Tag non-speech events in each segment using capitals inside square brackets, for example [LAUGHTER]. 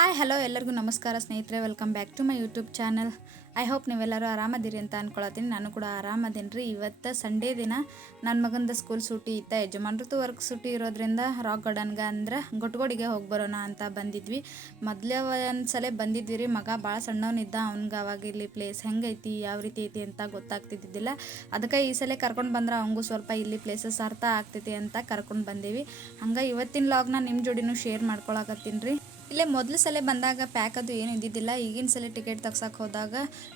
Hi hello ಎಲ್ಲರಿಗೂ ನಮಸ್ಕಾರ ಸ್ನೇಹಿತರೆ. Welcome back to my YouTube channel I hope ನೀವೆಲ್ಲರೂ ಆರಾಮದಿರಿ ಅಂತ ಅನ್ಕೊಳತ್ತೀನಿ. ನಾನು ಕೂಡ ಆರಾಮದೇನಿ ರೀ ಇವತ್ತು ಸಂಡೇ ದಿನ. ನನ್ನ ಮಗಂದು ಸ್ಕೂಲ್ ಸೂಟಿ ಇತ್ತ. ಯಜಮಾನ್ರದ್ದು ವರ್ಕ್ ಸೂಟಿ ಇರೋದ್ರಿಂದ ರಾಕ್ ಗಾರ್ಡನ್ಗೆ ಅಂದ್ರೆ ಗೊಟ್ಗೋಡಿಗೆ ಹೋಗಿ ಬರೋಣ ಅಂತ ಬಂದಿದ್ವಿ. ಮೊದಲೇ ಒಂದ್ಸಲ ಬಂದಿದ್ವಿ ರೀ ಮಗ ಭಾಳ ಸಣ್ಣವನಿದ್ದ. ಅವ್ನಿಗೆ ಅವಾಗ ಇಲ್ಲಿ ಪ್ಲೇಸ್ ಹೆಂಗೈತಿ, ಯಾವ ರೀತಿ ಐತಿ ಅಂತ ಗೊತ್ತಾಗ್ತಿದ್ದಿಲ್ಲ ಅದಕ್ಕೆ ಈ ಸಲ ಕರ್ಕೊಂಡು ಬಂದ್ರೆ ಅವಂಗೂ ಸ್ವಲ್ಪ ಇಲ್ಲಿ ಪ್ಲೇಸಸ್ ಅರ್ಥ ಆಗ್ತೈತಿ ಅಂತ ಕರ್ಕೊಂಡು ಬಂದೀವಿ. ಹಂಗೆ ಇವತ್ತಿನ ಲಾಗ್ನ ನಿಮ್ಮ ಜೋಡಿನೂ ಶೇರ್ ಮಾಡ್ಕೊಳಕತ್ತೀನಿ ರೀ. ಇಲ್ಲೇ ಮೊದಲು ಸಲ ಬಂದಾಗ ಪ್ಯಾಕ್ ಅದು ಏನು ಇದ್ದಿದ್ದಿಲ್ಲ, ಈಗಿನ ಸಲ ಟಿಕೆಟ್ ತಗ್ಸಕ್ಕೆ ಹೋದಾಗ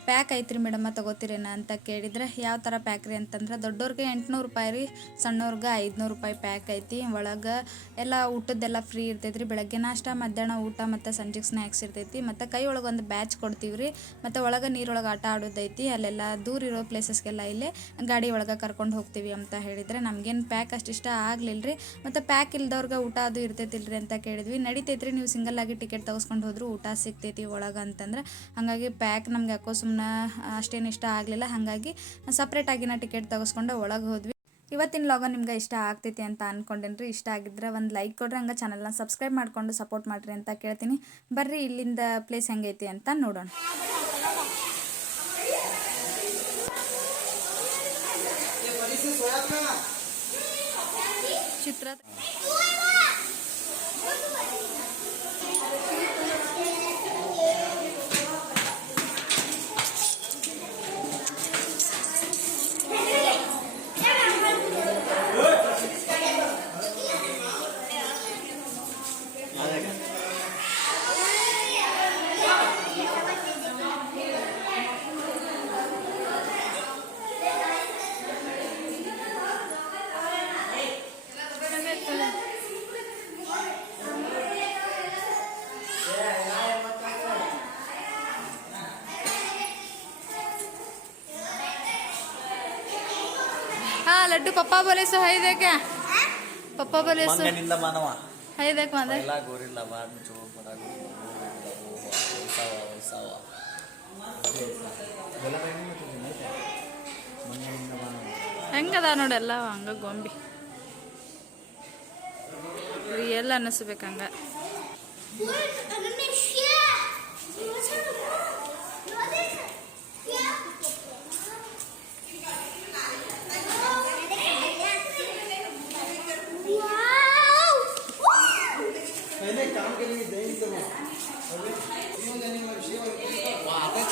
ಪ್ಯಾಕ್ ಐತ್ರಿ ಮೇಡಮ್ಮ ತಗೋತಿರೇನ ಅಂತ ಕೇಳಿದ್ರೆ, ಯಾವ ಥರ ಪ್ಯಾಕ್ ರೀ ಅಂತಂದ್ರೆ ದೊಡ್ಡವ್ರಿಗೆ ಎಂಟುನೂರು ರೂಪಾಯಿ ರೀ ಸಣ್ಣವ್ರಿಗೆ ಐದುನೂರು ರೂಪಾಯಿ ಪ್ಯಾಕ್ ಐತಿ. ಒಳಗೆ ಎಲ್ಲ ಊಟದ್ದೆಲ್ಲ ಫ್ರೀ ಇರ್ತೈತೆ ರೀ ಬೆಳಗ್ಗೆ ನಾಷ್ಟ, ಮಧ್ಯಾಹ್ನ ಊಟ ಮತ್ತು ಸಂಜೆಗೆ ಸ್ನ್ಯಾಕ್ಸ್ ಇರ್ತೈತಿ. ಮತ್ತು ಕೈ ಒಳಗೆ ಒಂದು ಬ್ಯಾಚ್ ಕೊಡ್ತೀವಿ ರೀ ಮತ್ತು ಒಳಗೆ ನೀರೊಳಗೆ ಆಟ ಆಡೋದೈತಿ ಅಲ್ಲೆಲ್ಲ ದೂರ ಇರೋ ಪ್ಲೇಸಸ್ಗೆಲ್ಲ ಇಲ್ಲೇ ಗಾಡಿ ಒಳಗೆ ಕರ್ಕೊಂಡು ಹೋಗ್ತೀವಿ ಅಂತ ಹೇಳಿದ್ರೆ ನಮಗೇನು ಪ್ಯಾಕ್ ಅಷ್ಟಿಷ್ಟ ಆಗಲಿಲ್ಲ ರೀ ಮತ್ತು ಪ್ಯಾಕ್ ಇಲ್ದವ್ರಿಗೆ ಊಟ ಅದು ಇರ್ತೈತಿಲ್ರಿ ಅಂತ ಕೇಳಿದ್ವಿ. ನಡಿತೈತ್ರಿ, ನೀವು ಸಿಂಗಲ್ ಆಗಿ ಟಿಕೆಟ್ ತಗಸ್ಕೊಂಡು ಹೋದ್ರು ಊಟ ಸಿಗ್ತೈತಿ ಒಳಗೆ ಅಂತಂದ್ರೆ. ಹಾಗಾಗಿ ಪ್ಯಾಕ್ ನಮ್ಗೆ ಯಾಕೋ ಸುಮ್ಮನೆ ಅಷ್ಟೇನು ಇಷ್ಟ ಆಗಲಿಲ್ಲ. ಹಾಗಾಗಿ ಸಪ್ರೇಟಾಗಿನ ಟಿಕೆಟ್ ತಗಸ್ಕೊಂಡು ಒಳಗೆ ಹೋದ್ವಿ. ಇವತ್ತಿನ ಲಾಗ ನಿಮ್ಗೆ ಇಷ್ಟ ಆಗ್ತೈತಿ ಅಂತ ಅನ್ಕೊಂಡೇನಿ ರೀ ಇಷ್ಟ ಆಗಿದ್ರೆ ಒಂದು ಲೈಕ್ ಕೊಡ್ರಿ. ಹಂಗೆ ಚಾನಲ್ನ ಸಬ್ಸ್ಕ್ರೈಬ್ ಮಾಡ್ಕೊಂಡು ಸಪೋರ್ಟ್ ಮಾಡಿರಿ ಅಂತ ಕೇಳ್ತೀನಿ. ಬರ್ರಿ ಇಲ್ಲಿಂದ ಪ್ಲೇಸ್ ಹೆಂಗೈತಿ ಅಂತ ನೋಡೋಣ. ಚಿತ್ರ लड्डू पप्पा बोले सो है देखे पप्पा बोले सो ಮಂಗನಿಂದ ಮಾನವ है देख मादे ಎಲ್ಲ ಗೋರಿಲ್ಲ ಬಾಡ್ ಚೋ ಬಡ ವಯಸ್ಸಾವ ವಯಸ್ಸಾವ ಮಂಗನಿಂದ ಮಾನವ ಹೆಂಗದ ನೋಡೆಲ್ಲ ಹಂಗ ಗೊಂಬಿ ರಿಯಲ್ ಅನ್ನಿಸ್ಬೇಕು ಹಂಗ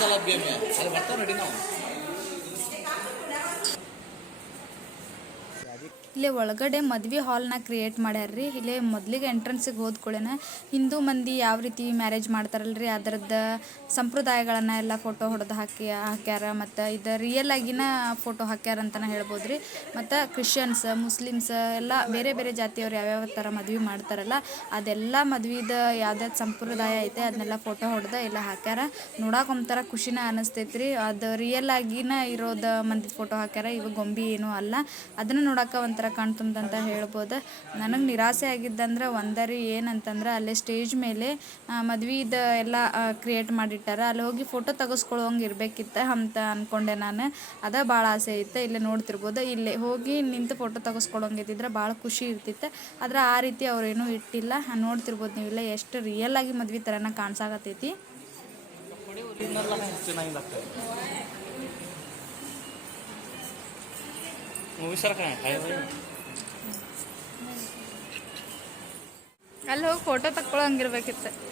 ವಾ ಅದೇ ಚಲೋ ಗೇಮ್ ಅಲ್ಲಿ ಬರ್ತಾವ ನೋಡಿ ಇಲ್ಲೇ ಒಳಗಡೆ ಮದ್ವೆ ಹಾಲ್ನ ಕ್ರಿಯೇಟ್ ಮಾಡ್ಯಾರ್ರಿ. ಇಲ್ಲೇ ಮೊದಲಿಗೆ ಎಂಟ್ರೆನ್ಸಿಗೆ ಹೋದ್ಕೊಳ್ಳೇನ ಹಿಂದೂ ಮಂದಿ ಯಾವ ರೀತಿ ಮ್ಯಾರೇಜ್ ಮಾಡ್ತಾರಲ್ರಿ, ಅದರದ್ದು ಸಂಪ್ರದಾಯಗಳನ್ನ ಎಲ್ಲ ಫೋಟೋ ಹೊಡೆದು ಹಾಕಿ, ಹಾಕ್ಯಾರ ಮತ್ತು ಇದು ರಿಯಲ್ ಆಗಿನ ಫೋಟೋ ಹಾಕ್ಯಾರ ಅಂತಲೇ ಹೇಳ್ಬೋದು ರೀ ಮತ್ತು ಕ್ರಿಶ್ಚಿಯನ್ಸ್ ಮುಸ್ಲಿಮ್ಸ್ ಎಲ್ಲ ಬೇರೆ ಬೇರೆ ಜಾತಿಯವ್ರು ಯಾವ್ಯಾವ ಥರ ಮದ್ವೆ ಮಾಡ್ತಾರಲ್ಲ, ಅದೆಲ್ಲ ಮದ್ವಿದ ಯಾವ್ದಾವ್ದು ಸಂಪ್ರದಾಯ ಐತೆ ಅದನ್ನೆಲ್ಲ ಫೋಟೋ ಹೊಡೆದು ಎಲ್ಲ ಹಾಕ್ಯಾರ. ನೋಡೋಕೆ ಒಂಥರ ಖುಷಿನ ಅನಿಸ್ತೈತಿ ರೀ ಅದು ರಿಯಲ್ ಆಗಿನ ಇರೋದು ಮಂದಿ ಫೋಟೋ ಹಾಕ್ಯಾರ. ಇವಾಗ ಗೊಂಬಿ ಏನೂ ಅಲ್ಲ. ಅದನ್ನು ನೋಡೋಕೆ ಒಂಥರ ಕಾಣ್ತುಂಬಂತ ಹೇಳ್ಬೋದು. ನನಗೆ ನಿರಾಸೆ ಆಗಿದ್ದಂದ್ರೆ ಒಂದರಿ ಏನಂತಂದ್ರೆ ಅಲ್ಲೇ ಸ್ಟೇಜ್ ಮೇಲೆ ಮದ್ವೆದು ಎಲ್ಲ ಕ್ರಿಯೇಟ್ ಮಾಡಿಟ್ಟಾರ. ಅಲ್ಲಿ ಹೋಗಿ ಫೋಟೋ ತೆಗೆಸ್ಕೊಳ್ಳೋಂಗೆ ಇರ್ಬೇಕಿತ್ತು ಅಂತ ಅನ್ಕೊಂಡೆ ನಾನು. ಅದ ಭಾಳ ಆಸೆ ಇತ್ತು. ಇಲ್ಲೇ ನೋಡ್ತಿರ್ಬೋದು. ಇಲ್ಲೇ ಹೋಗಿ ನಿಂತು ಫೋಟೋ ತೆಗೆಸ್ಕೊಳ್ಳೋಂಗೆ ಇದ್ದಿದ್ರೆ ಭಾಳ ಖುಷಿ ಇರ್ತಿತ್ತು. ಆದ್ರೆ ಆ ರೀತಿ ಅವ್ರೇನೂ ಇಟ್ಟಿಲ್ಲ. ನೋಡ್ತಿರ್ಬೋದು ನೀವಿಲ್ಲ ಎಷ್ಟು ರಿಯಲ್ ಆಗಿ ಮದ್ವೆ ಥರನ ಕಾಣ್ಸಾಕತ್ತೈತಿ. ಮೂವಿ ಸರ್ ಅಲ್ಲಿ ಹೋಗಿ ಫೋಟೋ ತಕ್ಕೊಳ್ಳೋಂಗಿರ್ಬೇಕಿತ್ತು ಬಾಲೆ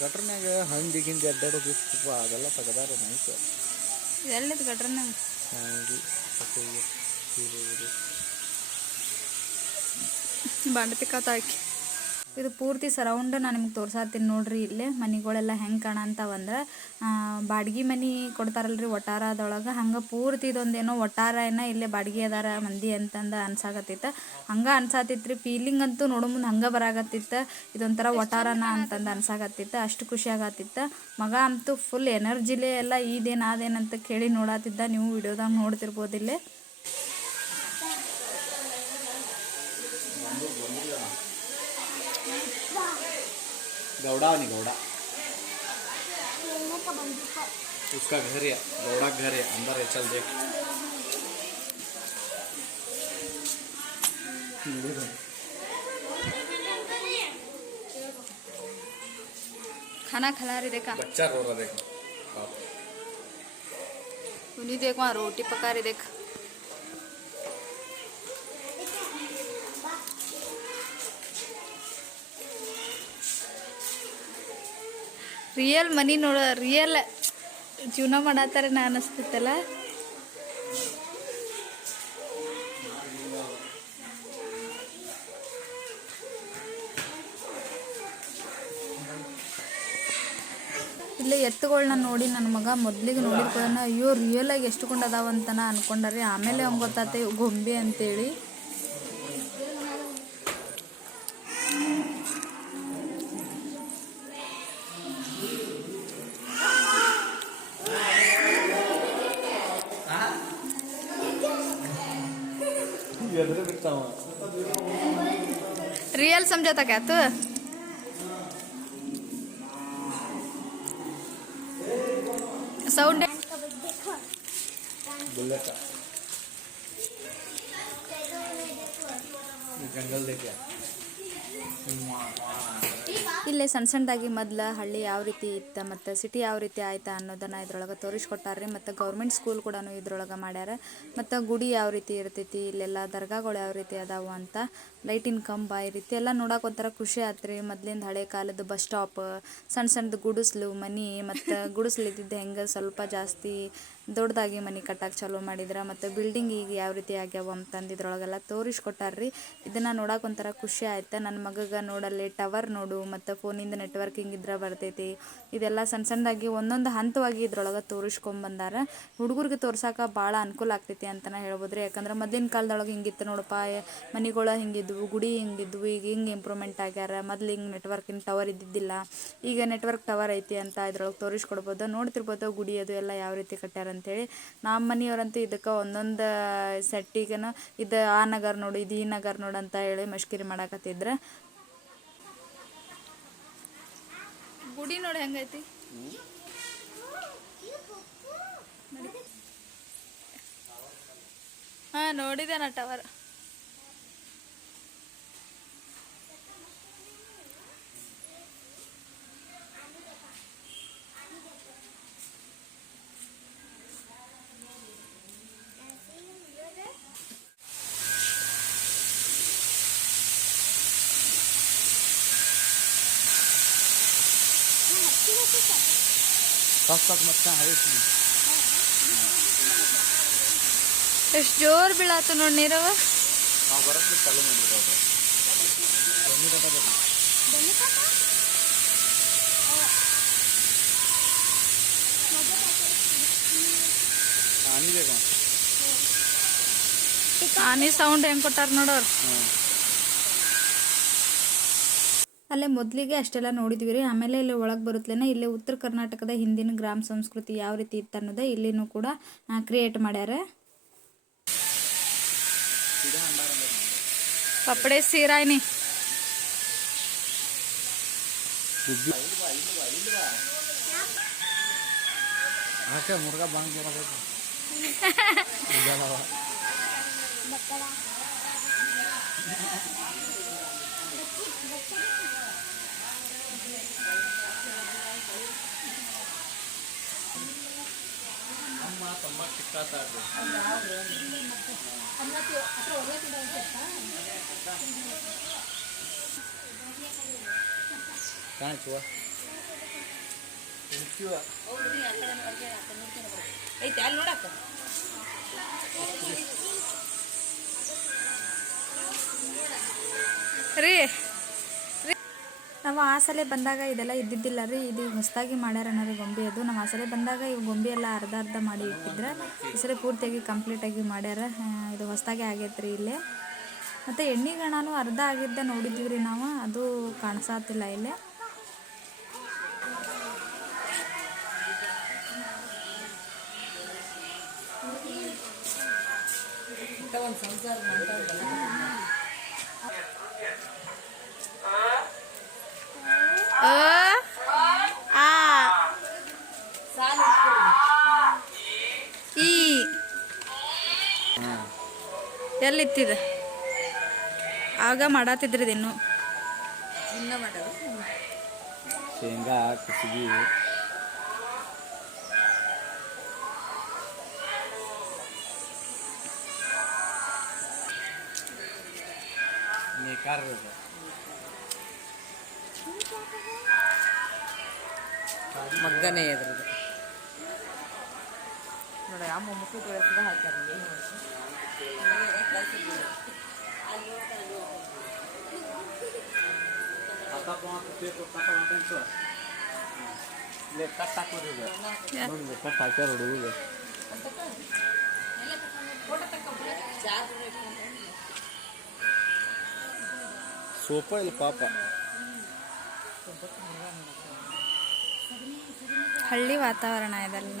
ಗಟ್ರನ್ಯಾಗ ಹಂದಿ ಗಿಂದಿ ಅಡ್ಡಾಡೋದಿತ್ತಪ್ಪ ಅದೆಲ್ಲ ತೆಗದಾರ ನೈಸ್ ಎಲ್ಲಿದ್ ಗಟ್ರನ್ಯಾಗ ಹಂದಿ ಸೀರೆ ಇದು. ಬಾಂಡತಿಕ್ಕತ್ತ ಹಾಕಿ ಇದು ಪೂರ್ತಿ ಸರೌಂಡ್ ನಾನು ನಿಮ್ಗೆ ತೋರ್ಸಾತೀನಿ ನೋಡ್ರಿ ಇಲ್ಲೇ. ಮನೆಗಳೆಲ್ಲ ಹೆಂಗೆ ಬಾಡ್ಗಿ ಮನೆ ಕೊಡ್ತಾರಲ್ರಿ ಒಟ್ಟಾರದೊಳಗೆ ಹಂಗೆ ಪೂರ್ತಿ ಇದೊಂದೇನೋ ಒಟ್ಟಾರ ಏನ ಇಲ್ಲೇ ಬಾಡ್ಗಿ ಅದಾರ ಮಂದಿ ಅಂತಂದು ಅನ್ಸಾಕತ್ತಿತ್ತು ಹಂಗೆ ಅನ್ಸಾತಿತ್ತು ರೀ ಫೀಲಿಂಗ್ ಅಂತೂ ನೋಡೋ ಮುಂದೆ ಹಂಗೆ ಬರಾಕತ್ತಿತ್ತು ಇದೊಂಥರ ಒಟ್ಟಾರನ ಅಂತಂದು ಅನ್ಸಾಕತ್ತಿತ್ತು ಅಷ್ಟು ಖುಷಿ ಆಗತ್ತಿತ್ತು ಮಗ ಅಂತೂ ಫುಲ್ ಎನರ್ಜಿಲೇ ಎಲ್ಲ ಇದೇನು ಅದೇನಂತ ಕೇಳಿ ನೋಡತ್ತಿದ್ದ ನೀವು ವಿಡಿಯೋದಾಗ ನೋಡ್ತಿರ್ಬೋದು गौड़ा नहीं गौड़ा। उसका घर है गौड़ा घर है अंदर है चल देख। खाना खिला रही देखा? बच्चा रो रहा देख। उन्हीं देख वहाँ रोटी पका रही देख? ರಿಯಲ್ ಮನಿ ನೋಡ ರಿಯಲ್ ಜೀವನ ಮಾಡತ್ತಾರ ನಾ ಅನಿಸ್ತಿತ್ತಲ್ಲ ಇಲ್ಲ ಎತ್ತುಗಳನ್ನ ನೋಡಿ ನನ್ನ ಮಗ ಮೊದ್ಲಿಗೆ ನೋಡಿರ್ಕೊಳ್ಳೋಣ ಅಯ್ಯೋ ರಿಯಲ್ ಆಗಿ ಎಷ್ಟು ಕೊಂಡದಾವಂತನ ಅನ್ಕೊಂಡ್ರಿ, ಆಮೇಲೆ ಅವ್ನು ಗೊತ್ತಾತ, ಗೊಂಬೆ ಅಂತೇಳಿ. रियल समझा क्या तू साउंड बुलेट जंगल देखे ಇಲ್ಲೇ ಸಣ್ಣ ಸಣ್ಣದಾಗಿ ಮೊದ್ಲು ಹಳ್ಳಿ ಯಾವ ರೀತಿ ಇತ್ತ ಮತ್ತು ಸಿಟಿ ಯಾವ ರೀತಿ ಆಯ್ತಾ ಅನ್ನೋದನ್ನು ಇದ್ರೊಳಗೆ ತೋರಿಸ್ಕೊಟ್ಟಾರ್ರಿ. ಮತ್ತು ಗೌರ್ಮೆಂಟ್ ಸ್ಕೂಲ್ ಕೂಡ ಇದ್ರೊಳಗೆ ಮಾಡ್ಯಾರ. ಮತ್ತು ಗುಡಿ ಯಾವ ರೀತಿ ಇರ್ತೈತಿ, ಇಲ್ಲೆಲ್ಲ ದರ್ಗಾಗಳು ಯಾವ ರೀತಿ ಅದಾವು ಅಂತ ಲೈಟಿನ ಕಂಬ ಈ ರೀತಿ ಎಲ್ಲ ನೋಡಕ್ಕೆ ಒಂಥರ ಖುಷಿ ಆತ್ರಿ. ಮೊದ್ಲಿಂದ ಹಳೆ ಕಾಲದ ಬಸ್ ಸ್ಟಾಪ್ ಸಣ್ಣ ಸಣ್ಣದು ಗುಡಿಸ್ಲು ಮನಿ, ಮತ್ತು ಗುಡಿಸ್ಲಿದ್ದಿದ್ದು ಹೆಂಗೆ ಸ್ವಲ್ಪ ಜಾಸ್ತಿ ದೊಡ್ಡದಾಗಿ ಮನೆ ಕಟ್ಟಕ್ಕೆ ಚಾಲೂ ಮಾಡಿದ್ರ ಮತ್ತು ಬಿಲ್ಡಿಂಗ್ ಈಗ ಯಾವ ರೀತಿ ಆಗ್ಯಾವ ಅಂತಂದು ಇದ್ರೊಳಗೆಲ್ಲ ತೋರಿಸ್ಕೊಟ್ಟಾರ್ರಿ. ಇದನ್ನು ನೋಡಕ್ಕೆ ಒಂಥರ ಖುಷಿ ಆಯ್ತು. ನನ್ನ ಮಗಗೆ ನೋಡಲ್ಲಿ ಟವರ್ ನೋಡು ಮತ್ತು ಫೋನಿಂದ ನೆಟ್ವರ್ಕಿಂಗ್ ಇದ್ರೆ ಬರ್ತೈತಿ. ಇದೆಲ್ಲ ಸಣ್ಣ ಸಣ್ಣದಾಗಿ ಒಂದೊಂದು ಹಂತವಾಗಿ ಇದ್ರೊಳಗೆ ತೋರಿಸ್ಕೊಂಬಂದಾರ ಹುಡುಗರಿಗೆ ತೋರ್ಸಕ್ಕೆ ಭಾಳ ಅನುಕೂಲ ಆಗ್ತೈತಿ ಅಂತಲೇ ಹೇಳ್ಬೋದ್ರಿ. ಯಾಕಂದ್ರೆ ಮೊದಲಿನ ಕಾಲದೊಳಗೆ ಹಿಂಗಿತ್ತು ನೋಡಪ್ಪ, ಮನೆಗಳು ಹಿಂಗಿದ್ವು, ಗುಡಿ ಹಿಂಗಿದ್ವು, ಈಗ ಹಿಂಗೆ ಇಂಪ್ರೂವ್ಮೆಂಟ್ ಆಗ್ಯಾರ. ಮೊದ್ಲು ಹಿಂಗೆ ನೆಟ್ವರ್ಕಿನ ಟವರ್ ಇದ್ದಿದ್ದಿಲ್ಲ. ಈಗ ನೆಟ್ವರ್ಕ್ ಟವರ್ ಐತಿ ಅಂತ ಇದ್ರೊಳಗೆ ತೋರಿಸ್ಕೊಡ್ಬೋದು. ನೋಡ್ತಿರ್ಬೋದು ಗುಡಿ ಅದು ಎಲ್ಲ ಯಾವ ರೀತಿ ಕಟ್ಟ್ಯಾರ ಅಂತೇಳಿ. ನಮ್ಮ ಮನೆಯವ್ರಂತೂ ಇದಕ್ಕೆ ಒಂದೊಂದು ಸೆಟ್ಟಿಗನ ಇದು ಆ ನಗರ ನೋಡು, ಇದು ಈ ನಗರ ನೋಡು ಅಂತ ಹೇಳಿ ಮಷ್ಕಿರಿ ಮಾಡಾಕತ್ತಿದ್ರೆ. ಗುಡಿ ನೋಡಿ ಹೆಂಗೈತಿ? ಹಾ, ನೋಡಿದೆ ನಾ ಟವರ್ तब तक मच्छा है इसमें ಎಷ್ಟು ಜೋರ್ ಬೀಳಾತು ನೋಡಿ ನೀರವ ನಾವು ಬರೋಕ್ಕೆ ಚಾಲು ಮಾಡಿದ್ರು ಎಣ್ಣೆ ಕಟ್ಟಬೇಕು ಪಾನಿ ಬೇಕಾ ಆನಿ ಸೌಂಡ್ ಹೆಂಗ್ ಕೊಟ್ಟಾರ ನೋಡೋರು ಅಲ್ಲೇ ಮೊದಲಿಗೆ ಅಷ್ಟೆಲ್ಲ ನೋಡಿದ್ವಿ ರೀ. ಆಮೇಲೆ ಇಲ್ಲಿ ಒಳಗೆ ಬರುತ್ತಲೇ ಇಲ್ಲಿ ಉತ್ತರ ಕರ್ನಾಟಕದ ಹಿಂದಿನ ಗ್ರಾಮ ಸಂಸ್ಕೃತಿ ಯಾವ ರೀತಿ ಇತ್ತು ಅನ್ನೋದು ಇಲ್ಲಿನೂ ಕೂಡ ಕ್ರಿಯೇಟ್ ಮಾಡ್ಯಾರ. ಕಪ್ಪಡೆ ಸೀರಾಯ್ನಿ. [LAUGHS] ಅಮ್ಮ ತಮ್ಮ ಚಿಕ್ಕ ಸಾಕು ಕಾಣಿಸುವ? ಮುಖ್ಯವ ಐತೆ ಅಲ್ಲಿ ನೋಡಕ್ಕ. ರೀ ನಾವು ಆ ಸಲ ಬಂದಾಗ ಇದೆಲ್ಲ ಇದ್ದಿದ್ದಿಲ್ಲ ರೀ. ಇದು ಹೊಸದಾಗಿ ಮಾಡ್ಯಾರ ರೀ ಗೊಂಬೆ ಅದು. ನಾವು ಆ ಸಲ ಬಂದಾಗ ಇವು ಗೊಂಬೆ ಎಲ್ಲ ಅರ್ಧ ಅರ್ಧ ಮಾಡಿ ಇಟ್ಟಿದ್ರೆ ಈ ಸರಿ ಪೂರ್ತಿಯಾಗಿ ಕಂಪ್ಲೀಟಾಗಿ ಮಾಡ್ಯಾರ. ಇದು ಹೊಸದಾಗಿ ಆಗೈತೆ ರೀ ಇಲ್ಲೇ. ಮತ್ತು ಎಣ್ಣೆ ಗಣನೂ ಅರ್ಧ ಆಗಿದ್ದೆ ನೋಡಿದ್ದೀವಿ ರೀ ನಾವು. ಅದು ಕಾಣಿಸಾತಿಲ್ಲ ಇಲ್ಲೇ. ಸಂಸಾರ ಎಲ್ಲಿತ್ತಿದೆ ಆಗ ಮಾಡತ್ತಿದ್ರಿ ಇನ್ನು. ಇನ್ನ ಮಾಡೋದು ಶೇಂಗಾ ಇದು. ಮಗ್ಗನೇ ಅದ್ರದ್ದು. ನೋಡಿ ಆ ಮೊಮ್ಮಕ್ಕಳು ತೊಳೆಸಿದ ಹಾಕ್ಯಾರ ಕಟ್ ಹಾಕ್ಯಾರ. ಹುಡುಗರು ಸೋಪ ಇಲ್ಲ ಪಾಪ. ಹಳ್ಳಿ ವಾತಾವರಣ ಇದೆಲ್ಲ.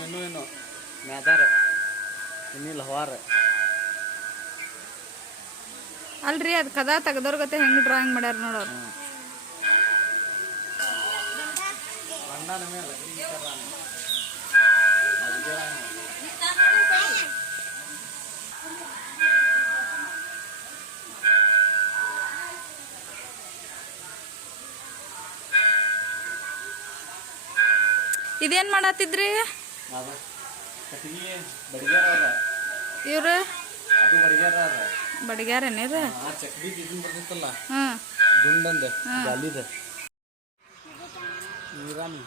ಇನ್ನು ಇನ್ನು ಮ್ಯಾದಾರ ಇನ್ನಿಲ್ಲ ಹವಾರ. ಅಲ್ರಿ ಅದು ಕದಾ ತೆಗ್ದವ್ರ ಗತೆ ಹೆಂಗ್ ಡ್ರಾಯಿಂಗ್ ಮಾಡ್ಯಾರ ನೋಡೋರು. ಇದೇನ್ ಮಾಡತ್ತಿದ್ರಿ ಇವ್ರು? ಬಡಿಗ್ಯಾರೇನೇರ ಹ್ಮ್. ದುಂಡಂದ ಜಾಲಿದ. ಈರಾನಿ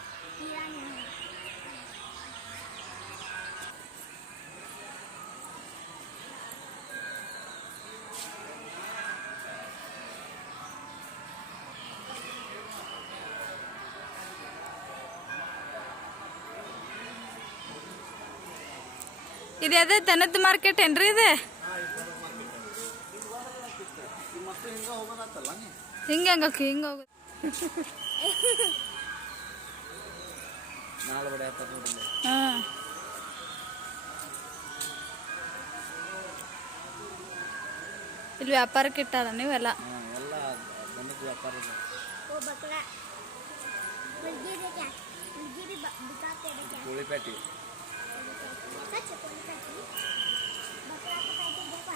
ಇದು ಅದೇ ದನದ ಮಾರ್ಕೆಟ್ ಏನ್ರಿ ಇದೆ? ಹಿಂಗ ಹಿಂಗೆ ಹಂಗಕ್ಕೆ ಹಿಂಗೆ ಹೋಗ. ಹಾಂ. ಇಲ್ಲಿ ವ್ಯಾಪಾರಕ್ಕೆ ಇಟ್ಟಾರ ನೀವೆಲ್ಲ? ಹಾಂ ಎಲ್ಲ ದನದ ವ್ಯಾಪಾರ ಇದೆ. वो बकरा मुर्गी दे क्या मुर्गी भी ब- बिकाते हैं क्या ಕೋಳಿ ಪ್ಯಾಟಿ सच है कोई का बकरा का पैकेट देखा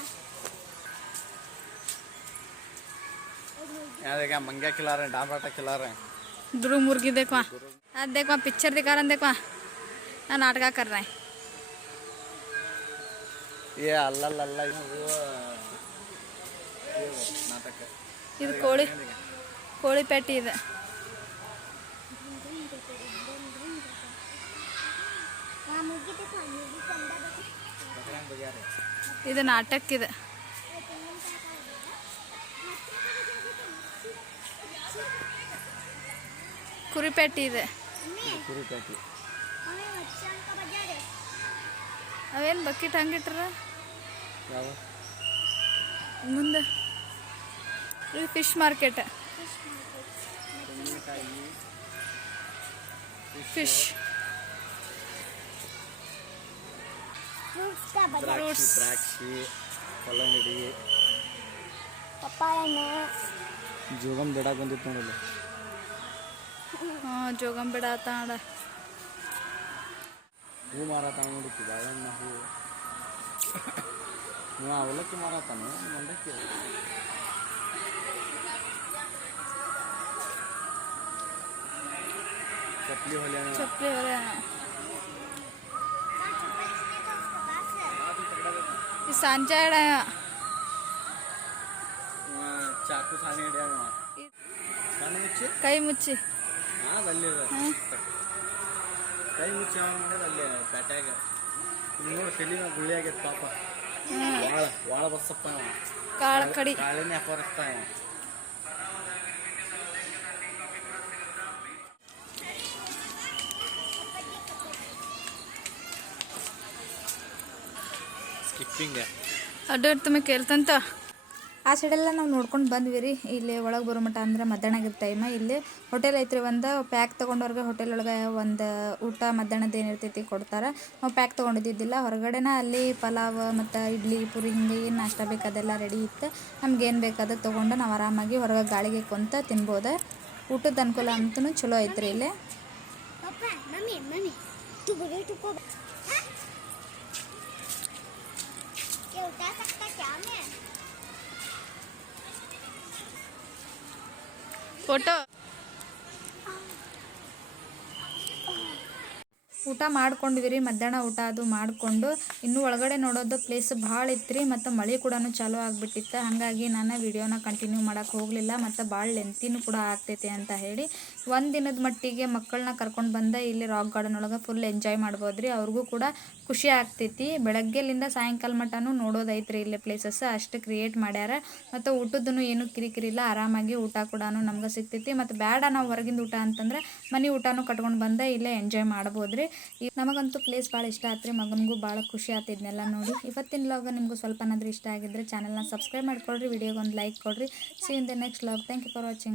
एक मुर्गी ಯಾವ್ದಾಗ ಮಂಗ್ಯ ಕಿಲಾರ ಡಾಬಾಟ ಕಿಲಾರ ध्रुव मुर्गी देखवा आज देखवा पिक्चर दिखा रहा देखवा ना नाटका कर रहा है ಏ ಅಲ್ಲಲ್ಲಲ್ಲ ಇದು ಇದು ನಾಟಕ ಇದು ಕೋಳಿ ಕೋಳಿ ಪೇಟಿ ಇದೆ ಇದು ನಾಟಕ್ಕಿದೆ. ಕುರಿಪೇಟಿ ಇದೆ. ಅವೇನು ಬಕೆಟ್ ಹಂಗಿಟ್ರ? ಮುಂದೆ. ಇದು ಫಿಶ್ ಮಾರ್ಕೆಟ್. ಫಿಶ್. ಪಿಸ್ತಾ ಬದಾಮ್ ದ್ರಾಕ್ಷಿ ದ್ರಾಕ್ಷಿ ಕಲ್ಲಂಗಡಿ ಪಪ್ಪಾಯ ಹಣ್ಣು ಜೋಗಮ್ ಬಿಡಾಕ್ ಬಂದಿತ್ತು ನೋಡಲ್ಲ ಹಾಂ ಜೋಗಂಬೇಡ ಆತಾಡ ಹೂ ಮಾರಾಟ ನೋಡಿತ್ತು ಬಾಳೆಹಣ್ಣ ಹೂ ನೀವು ಅವಲಕ್ಕಿ ಮಾರಾಟನು ಮಂಡಕ್ಕಿ ಚಪ್ಲಿ ಹೊಲೆ ಚಪ್ಪಲಿ ಹೊರೆ ಈ ಸಂಜೆ ಆಡ ಚಾಕು ಸಾಣಿ ಹಿಡಿಯಾವ ಕಣ್ಣು ಮುಚ್ಚಿ ಕೈ ಮುಚ್ಚಿ ಹಾಂ ಅಲ್ಲಿ ಕೈ ಮುಚ್ಚಿ ಯಾವ ಮಾಡಿದ್ರೆ ಅಲ್ಲಿ ಪ್ಯಾಟ್ಯಾಗ ಇಲ್ಲಿ ನೋಡಿ ತಲೆ ಮ್ಯಾಗ ಗುಳ್ಳಿ ಆಗೈತೆ ಪಾಪ ವಾಳ ವಾಳ ಬಸ್ಸಪ್ಪ ಅವ. ಕಾಳು ಕಡಿ ಕಾಳಿನ ವ್ಯಾಪಾರಸ್ಥ ಸ್ಕಿಪ್ಪಿಂಗ್ ಅಡ್ಡಾಡ್ ತುಂಬ ಕೇಳ್ತಂತ? ಆ ಸೈಡೆಲ್ಲ ನಾವು ನೋಡ್ಕೊಂಡು ಬಂದ್ವಿ ರೀ. ಇಲ್ಲಿ ಒಳಗೆ ಬರೋ ಮಟ್ಟ ಅಂದ್ರೆ ಮಧ್ಯಾಹ್ನದ ಟೈಮ ಇಲ್ಲಿ ಹೋಟೆಲ್ ಐತ್ರಿ ಒಂದು ಪ್ಯಾಕ್ ತೊಗೊಂಡವ್ರಿಗೆ ಹೋಟೆಲ್ ಒಳಗೆ ಒಂದು ಊಟ ಮಧ್ಯಾಹ್ನದ ಏನಿರ್ತೈತಿ ಕೊಡ್ತಾರೆ. ನಾವು ಪ್ಯಾಕ್ ತೊಗೊಂಡಿದ್ದಿದ್ದಿಲ್ಲ. ಹೊರಗಡೆನ ಅಲ್ಲಿ ಪಲಾವ್ ಮತ್ತು ಇಡ್ಲಿ ಪುರಿ ಹಿಂಗೆ ಏನು ನಾಷ್ಟ ಬೇಕು ಅದೆಲ್ಲ ರೆಡಿ ಇತ್ತು. ನಮ್ಗೆ ಏನು ಬೇಕಾದ ತೊಗೊಂಡು ನಾವು ಆರಾಮಾಗಿ ಹೊರಗೆ ಗಾಳಿಗೆ ಕುಂತ ತಿನ್ಬೋದು. ಊಟದ ಅನುಕೂಲ ಅಂತೂ ಚಲೋ ಐತ್ರಿ ಇಲ್ಲಿ. ಪಪ್ಪ ಮಮ್ಮಿ ಮಮ್ಮಿ ಟುಕು ಟುಕು क्या उठा सकता क्या मैं ಫೋಟೋ ಊಟ ಮಾಡ್ಕೊಂಡ್ವಿ ರೀ ಮಧ್ಯಾಹ್ನ ಊಟ ಅದು ಮಾಡಿಕೊಂಡು ಇನ್ನೂ ಒಳಗಡೆ ನೋಡೋದು ಪ್ಲೇಸ್ ಭಾಳ ಇತ್ತು ಮತ್ತು ಮಳೆ ಕೂಡ ಚಾಲೂ ಆಗಿಬಿಟ್ಟಿತ್ತು ಹಾಗಾಗಿ ನಾನು ವಿಡಿಯೋನ ಕಂಟಿನ್ಯೂ ಮಾಡೋಕೆ ಹೋಗಲಿಲ್ಲ ಮತ್ತು ಭಾಳ ಲೆಂತಿನೂ ಕೂಡ ಆಗ್ತೈತೆ ಅಂತ ಹೇಳಿ ಒಂದು ದಿನದ ಮಟ್ಟಿಗೆ ಮಕ್ಕಳನ್ನ ಕರ್ಕೊಂಡು ಬಂದ ಇಲ್ಲಿ ರಾಕ್ ಗಾರ್ಡನ್ ಒಳಗೆ ಫುಲ್ ಎಂಜಾಯ್ ಮಾಡ್ಬೋದು ರೀ ಅವ್ರಿಗೂ ಕೂಡ ಖುಷಿ ಆಗ್ತೈತಿ. ಬೆಳಗ್ಗೆಲಿಂದ ಸಾಯಂಕಾಲ ಮಟನೂ ನೋಡೋದೈತ್ರಿ ಇಲ್ಲಿ ಪ್ಲೇಸಸ್ ಅಷ್ಟು ಕ್ರಿಯೇಟ್ ಮಾಡ್ಯಾರ. ಮತ್ತು ಊಟದ್ದು ಏನು ಕಿರಿಕಿರಿ ಇಲ್ಲ. ಆರಾಮಾಗಿ ಊಟ ಕೂಡ ನಮ್ಗೆ ಸಿಗ್ತೈತಿ. ಮತ್ತು ಬೇಡ ನಾವು ಹೊರಗಿಂದ ಊಟ ಅಂತಂದ್ರೆ ಮನೆ ಊಟನೂ ಕಟ್ಕೊಂಡು ಬಂದ ಇಲ್ಲೇ ಎಂಜಾಯ್ ಮಾಡ್ಬೋದು ರೀ ನಮಗಂತೂ ಪ್ಲೇಸ್ ಭಾಳ ಇಷ್ಟ ಆತ್ರಿ. ಮಗನಿಗೂ ಭಾಳ ಖುಷಿ ಆತಿದ್ನೆಲ್ಲ ನೋಡಿ. ಇವತ್ತಿನ ಲಾಗ್ ನಿಮಗೂ ಸ್ವಲ್ಪನಾದ್ರೂ ಇಷ್ಟ ಆಗಿದ್ರೆ ಚಾನಲ್ನ ಸಬ್ಸ್ಕ್ರೈಬ್ ಮಾಡ್ಕೊಳ್ರಿ. ವಿಡಿಯೋಗೆ ಒಂದು ಲೈಕ್ ಕೊಡ್ರಿ. See in the next log thank you for watching